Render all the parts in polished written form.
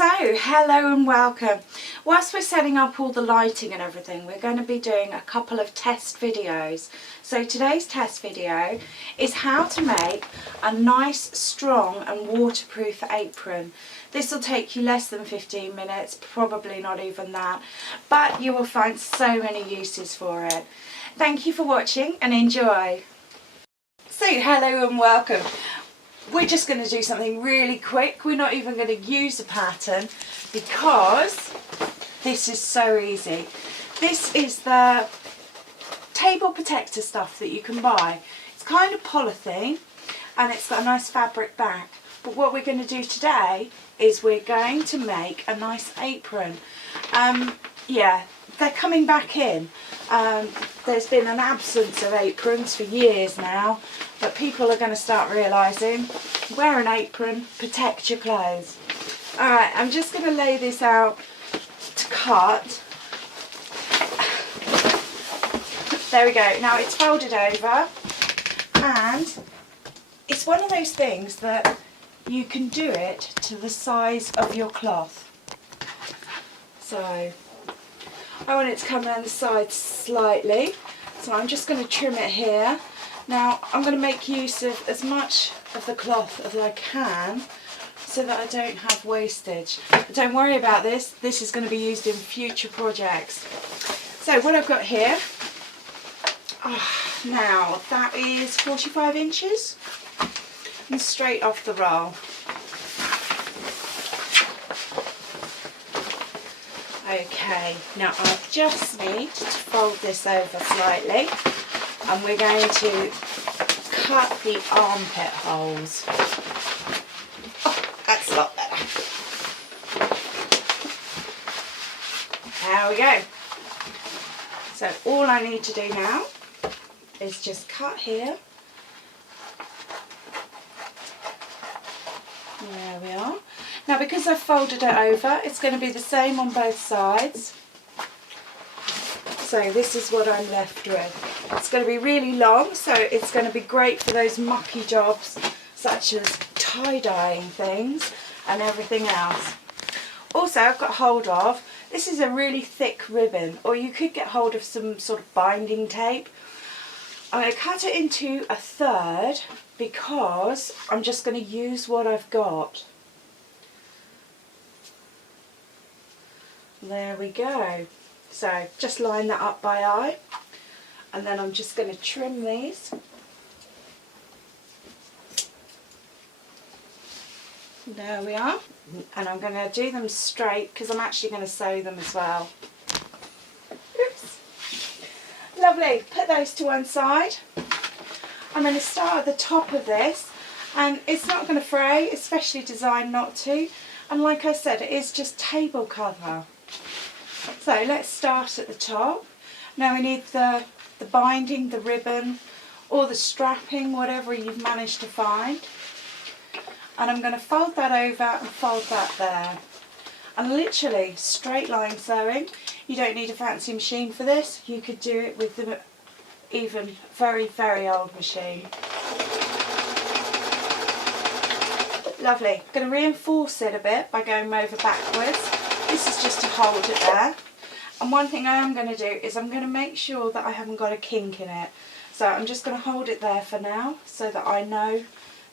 So, hello and welcome. Whilst we're setting up all the lighting and everything, we're going to be doing a couple of test videos. So today's test video is how to make a nice, strong and waterproof apron. This will take you less than 15 minutes, probably not even that, but you will find so many uses for it. Thank you for watching and enjoy. So, hello and welcome. We're just going to do something really quick. We're not even going to use a pattern because this is so easy. This is the table protector stuff that you can buy. It's kind of polythene and it's got a nice fabric back. But what we're going to do today is we're going to make a nice apron. Yeah, they're coming back in. There's been an absence of aprons for years now, but people are going to start realising, wear an apron, protect your clothes. Alright, I'm just going to lay this out to cut. There we go. Now it's folded over, and it's one of those things that you can do it to the size of your cloth. So I want it to come around the sides slightly, so I'm just going to trim it here. Now I'm going to make use of as much of the cloth as I can so that I don't have wastage. But don't worry about this, this is going to be used in future projects. So what I've got here, now that is 45 inches and straight off the roll. Okay, now I just need to fold this over slightly and we're going to cut the armpit holes. Oh, that's a lot better. There we go. So all I need to do now is just cut here. There we are. Now because I've folded it over, it's going to be the same on both sides. So this is what I'm left with. It's going to be really long, so it's going to be great for those mucky jobs such as tie-dyeing things and everything else. Also, I've got hold of, this is a really thick ribbon, or you could get hold of some sort of binding tape. I'm going to cut it into a third because I'm just going to use what I've got. There we go. So just line that up by eye, and then I'm just going to trim these. There we are. And I'm going to do them straight because I'm actually going to sew them as well. Oops. Lovely. Put those to one side. I'm going to start at the top of this, and it's not going to fray, especially designed not to. And like I said, it is just table cover. So let's start at the top. Now we need the binding, the ribbon, or the strapping, whatever you've managed to find. And I'm going to fold that over and fold that there. And literally straight line sewing. You don't need a fancy machine for this. You could do it with the even very, very old machine. Lovely. I'm going to reinforce it a bit by going over backwards. This is just to hold it there. And one thing I am going to do is I'm going to make sure that I haven't got a kink in it. So I'm just going to hold it there for now so that I know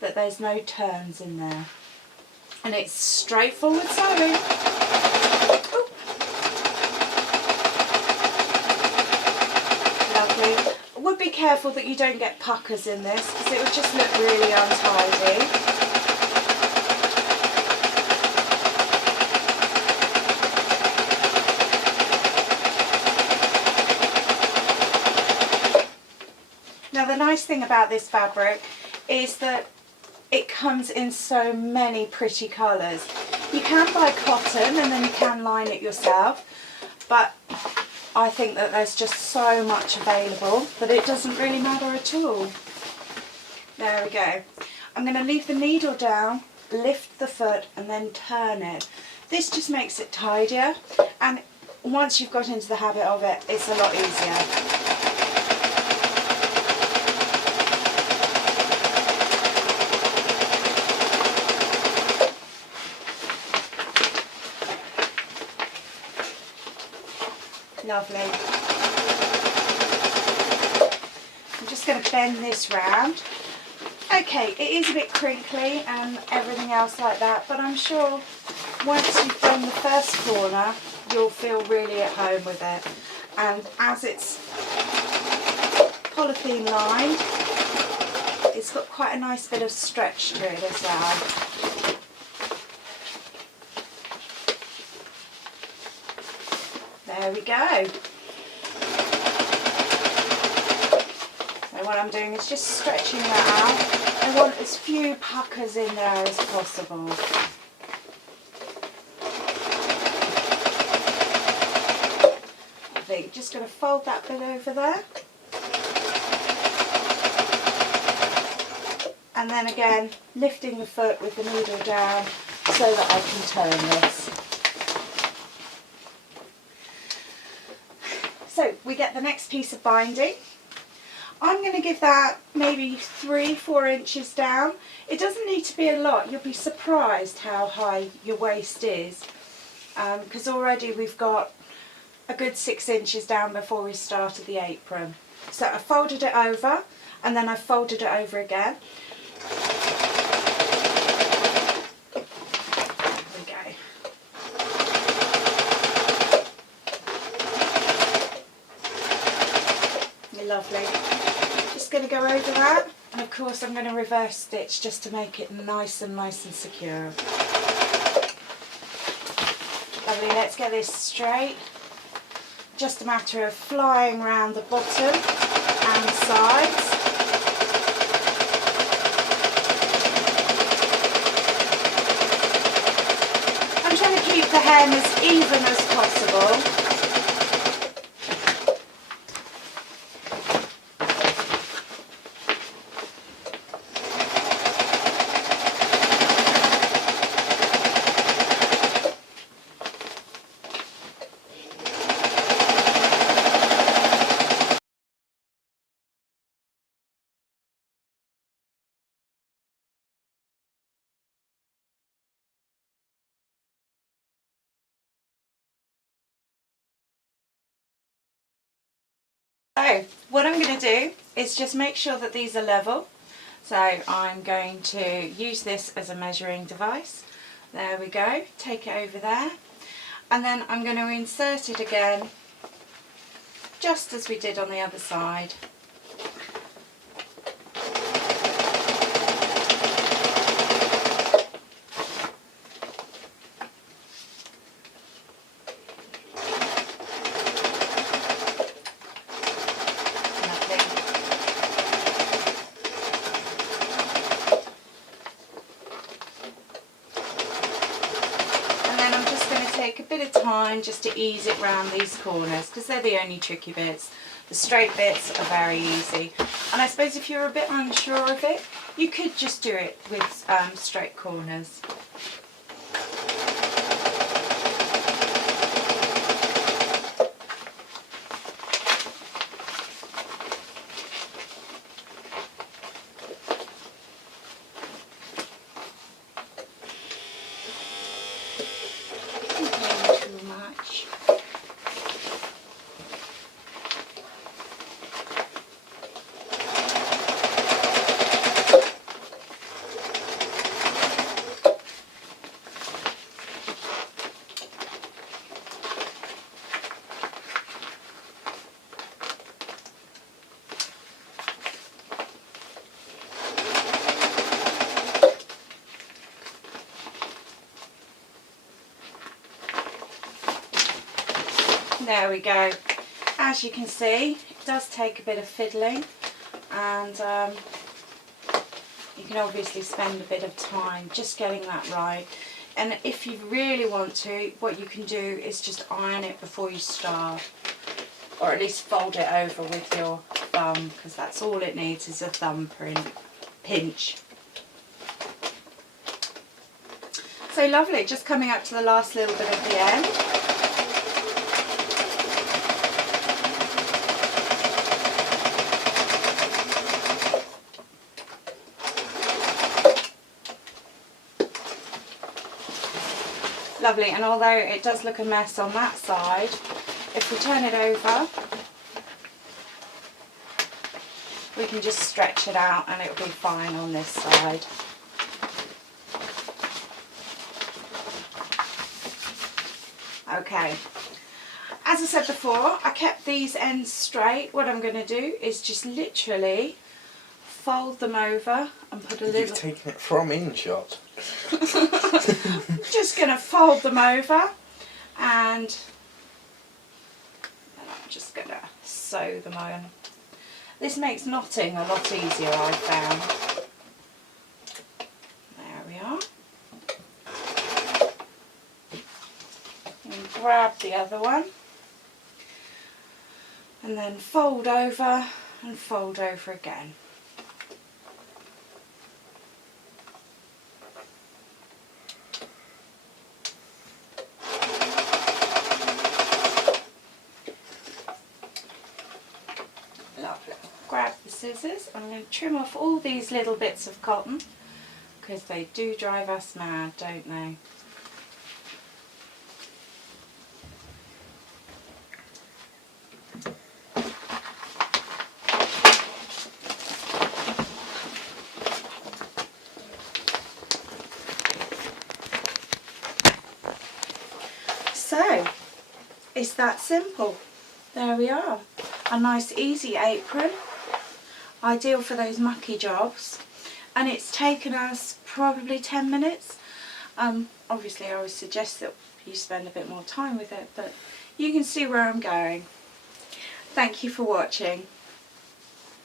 that there's no turns in there. And it's straightforward sewing. Ooh. Lovely. Would be careful that you don't get puckers in this because it would just look really untidy. Now the nice thing about this fabric is that it comes in so many pretty colours. You can buy cotton and then you can line it yourself, but I think that there's just so much available that it doesn't really matter at all. There we go. I'm going to leave the needle down, lift the foot and then turn it. This just makes it tidier, and once you've got into the habit of it, it's a lot easier. Lovely. I'm just going to bend this round. Okay, it is a bit crinkly and everything else like that, but I'm sure once you've done the first corner, you'll feel really at home with it. And as it's polythene lined, it's got quite a nice bit of stretch to it as well. There we go. So what I'm doing is just stretching that out. I want as few puckers in there as possible. I think just going to fold that bit over there. And then again, lifting the foot with the needle down so that I can turn this. So we get the next piece of binding. I'm going to give that maybe 3-4 inches down. It doesn't need to be a lot. You'll be surprised how high your waist is, because already we've got a good 6 inches down before we started the apron. So I folded it over and then I folded it over again. There we go. Lovely. Just going to go over that, and of course I'm going to reverse stitch just to make it nice and secure. Lovely, let's get this straight. Just a matter of flying around the bottom and the sides. I'm trying to keep the hem as even as possible. So what I'm going to do is just make sure that these are level. So I'm going to use this as a measuring device. There we go, take it over there. And then I'm going to insert it again, just as we did on the other side. Take a bit of time just to ease it round these corners, because they're the only tricky bits. The straight bits are very easy, and I suppose if you're a bit unsure of it, you could just do it with straight corners. There we go. As you can see, it does take a bit of fiddling, and you can obviously spend a bit of time just getting that right. And if you really want to, what you can do is just iron it before you start, or at least fold it over with your thumb, because that's all it needs is a thumb pinch. So lovely, just coming up to the last little bit of the end. Lovely, and although it does look a mess on that side, if we turn it over, we can just stretch it out and it'll be fine on this side. Okay, as I said before, I kept these ends straight. What I'm going to do is just literally fold them over and put a little... You've taken it from InShot. I'm just going to fold them over and I'm just going to sew them on. This makes knotting a lot easier, I found. There we are. And grab the other one and then fold over and fold over again. Lovely. Grab the scissors. I'm going to trim off all these little bits of cotton because they do drive us mad, don't they? So, it's that simple. There we are. A nice easy apron, ideal for those mucky jobs, and it's taken us probably 10 minutes. Obviously I would suggest that you spend a bit more time with it, but you can see where I'm going. Thank you for watching.